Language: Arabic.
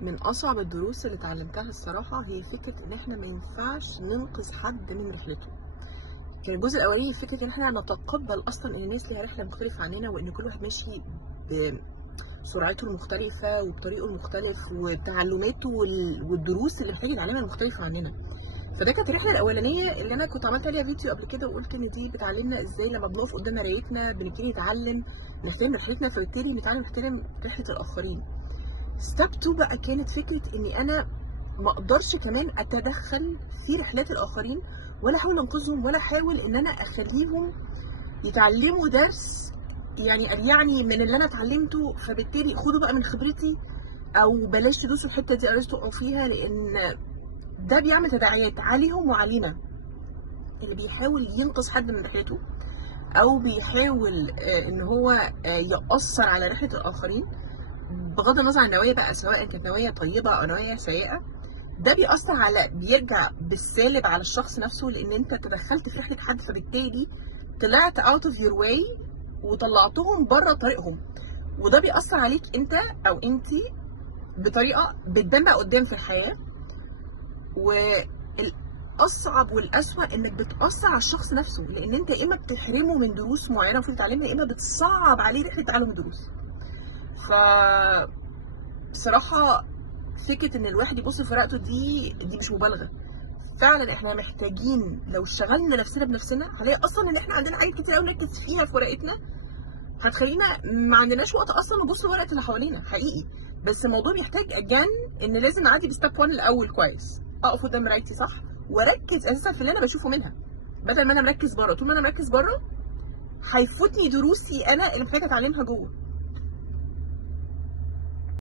من أصعب الدروس اللي اتعلمتها الصراحة هي فكرة إن إحنا ما ينفعش ننقذ حد من رحلته. كان الجزء الأولاني فكرة إن إحنا نتقبل أصلا إن الناس ليها رحلة مختلفة عننا، وإن كل واحد ماشي بسرعته المختلفة وبطريقه المختلف وتعلماته والدروس اللي محتاج يتعلمها المختلفة عننا. فده كانت الرحلة الأولانية اللي أنا كنت عملت عليها فيديو قبل كده، وقلت إن دي بتعلمنا إزاي لما بنقف قدام مرايتنا بنبتدي نتعلم نحترم رحلتنا، فبالتالي نتعلم نحترم رحلة الآخرين. ستيب 2 بقى كانت فكرة إني أنا ما أقدرش كمان أتدخل في رحلات الآخرين، ولا أحاول أنقذهم، ولا أحاول إن أنا أخليهم يتعلموا درس يعني من اللي أنا اتعلمته، فبالتالي خدوا بقى من خبرتي، أو بلاش تدوسوا الحتة دي، بلاش تقعوا فيها، لأن ده بيعمل تداعيات عليهم وعلينا. اللي بيحاول ينقذ حد من رحلته أو بيحاول إن هو يأثر على رحلة الآخرين، بغض النظر عن النوايا بقى، سواء كانت نوايا طيبة أو نوايا سيئة، ده بيأثر بيرجع بالسالب على الشخص نفسه، لأن أنت تدخلت في رحلة حد، فبالتالي طلعت out of your way وطلعتهم بره طريقهم، وده بيأثر عليك أنت أو أنتي بطريقة بتبان بقى قدام في الحياة. والأصعب والأسوأ إنك بتأثر على الشخص نفسه، لأن أنت يا إما بتحرمه من دروس معينة المفروض يتعلمها، يا إما بتصعب عليه رحلة تعلم الدروس. ف بصراحة فكرة إن الواحد يبص في ورقته دي مش مبالغة. فعلا احنا محتاجين لو اشتغلنا نفسنا بنفسنا، هنلاقي اصلا ان احنا عندنا حاجات كتير قوي نركز فيها في ورقتنا، هتخلينا ما عندناش وقت اصلا نبص لورقة اللي حوالينا حقيقي. بس الموضوع بيحتاج ان لازم اعدي بستيب 1 الاول كويس، اقف قدام مرايتي صح، واركز اساسا في اللي انا بشوفه منها، بدل ما انا مركز بره. طول ما انا مركز بره هيفوتني دروسي انا اللي محتاجه اتعلمها جوه.